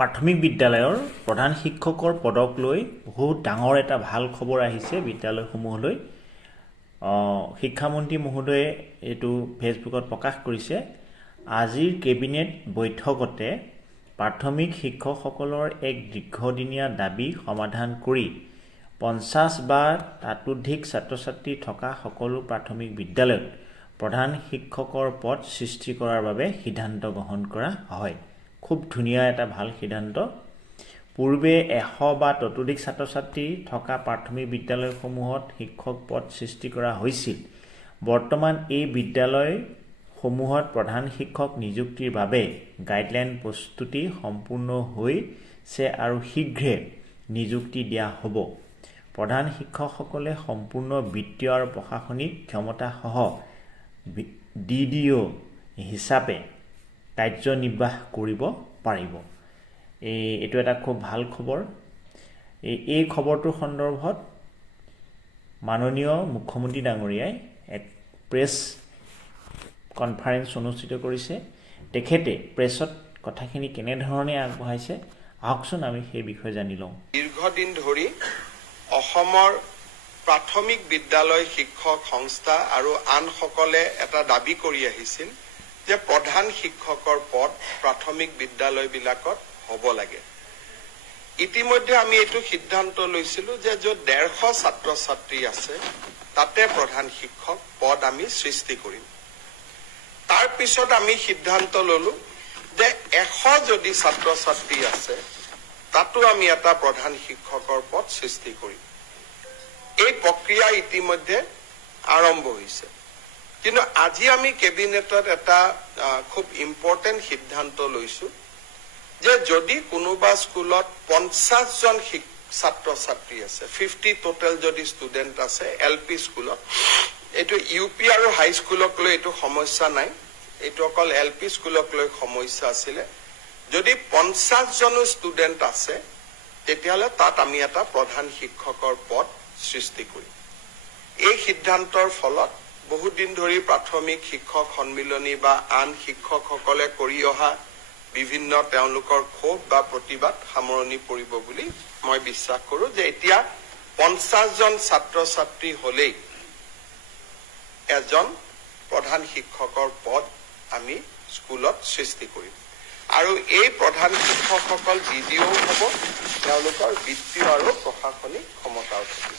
প্ৰাথমিক বিদ্যালয়ৰ প্ৰধান শিক্ষকৰ পদক লৈ বহুত ডাঙৰ এটা ভাল খবৰ আহিছে বিদ্যালয়সমূহলৈ। শিক্ষামন্ত্ৰী মহোদয়ে এইটো ফেচবুকত প্ৰকাশ কৰিছে। আজিৰ কেবিনেট বৈঠকতে প্ৰাথমিক শিক্ষকসকলৰ এক দীৰ্ঘদিনীয়া দাবী সমাধান কৰি 50 বা ততোধিক ছাত্ৰ-ছাত্ৰী থকা সকলো প্ৰাথমিক বিদ্যালয়ত প্ৰধান শিক্ষকৰ পদ সৃষ্টি কৰাৰ বাবে সিদ্ধান্ত গ্ৰহণ কৰা হয়। খুব ধুনীয়া এটা ভাল সিদ্ধান্ত। পূৰ্বে 100 বা ততোধিক ছাত্ৰ-ছাত্ৰী থকা প্ৰাথমিক বিদ্যালয়সমূহত শিক্ষক পদ সৃষ্টি কৰা হৈছিল। বৰ্তমান এই বিদ্যালয়সমূহত প্ৰধান শিক্ষক নিযুক্তিৰ বাবে গাইডলাইন প্ৰস্তুতি সম্পূৰ্ণ হৈছে আৰু শীঘ্ৰে নিযুক্তি দিয়া হ'ব। প্ৰধান শিক্ষকসকলে সম্পূৰ্ণ বিত্তীয় আৰু প্ৰশাসনিক ক্ষমতাসহ DDO হিচাপে কাৰ্যনিৰ্বাহ কৰিব পাৰিব। এইটো এটা খুব ভাল খবৰ। এই খবৰটোৰ সন্দৰ্ভত মাননীয় মুখ্যমন্ত্ৰী ডাঙৰীয়াই এক প্ৰেছ কনফাৰেন্স অনুষ্ঠিত কৰিছে। তেখেতে প্ৰেছত কথাখিনি কেনেধৰণে আগবঢ়াইছে আহকচোন আমি সেই বিষয়ে জানি লওঁ। দীৰ্ঘদিন ধৰি অসমৰ প্ৰাথমিক বিদ্যালয় শিক্ষক সংস্থা আৰু আনসকলে এটা দাবী কৰি আহিছিল যে প্ৰধান শিক্ষকৰ পদ প্ৰাথমিক বিদ্যালয়বিলাকত হ'ব লাগে। ইতিমধ্যে আমি এইটো সিদ্ধান্ত লৈছিলো যে য'ত 150 ছাত্ৰ-ছাত্ৰী আছে তাতে প্ৰধান শিক্ষক পদ আমি সৃষ্টি কৰিম। তাৰ পিছত আমি সিদ্ধান্ত ললো যে 100 যদি ছাত্ৰ-ছাত্ৰী আছে তাতো আমি এটা প্ৰধান শিক্ষকৰ পদ সৃষ্টি কৰিম। এই প্ৰক্ৰিয়া ইতিমধ্যে আৰম্ভ হৈছে। কিন্তু আজি আমি কেবিনেটত এটা খুব ইম্পৰ্টেণ্ট সিদ্ধান্ত লৈছো যে যদি কোনোবা স্কুলত 50 জন ছাত্ৰ-ছাত্ৰী আছে, 50 টোটেল যদি ষ্টুডেণ্ট আছে LP স্কুলত, এইটো UP আৰু হাই স্কুলক লৈ এইটো সমস্যা নাই, এইটো অকল LP স্কুলক লৈ সমস্যা আছিলে। যদি 50 জনো ষ্টুডেণ্ট আছে তেতিয়াহ'লে তাত আমি এটা প্ৰধান শিক্ষকৰ পদ সৃষ্টি কৰিম। এই সিদ্ধান্তৰ ফলত বহুত দিন ধৰি প্ৰাথমিক শিক্ষক সন্মিলনী বা আন শিক্ষকসকলে কৰি অহা বিভিন্ন তেওঁলোকৰ ক্ষোভ বা প্ৰতিবাদ সামৰণি পৰিব বুলি মই বিশ্বাস কৰোঁ যে এতিয়া 50 জন ছাত্ৰ-ছাত্ৰী হ'লেই এজন প্ৰধান শিক্ষকৰ পদ আমি স্কুলত সৃষ্টি কৰিম। আৰু এই প্ৰধান শিক্ষকসকল DDO হ'ব, তেওঁলোকৰ বিত্তীয় আৰু প্ৰশাসনিক ক্ষমতাও থাকিব।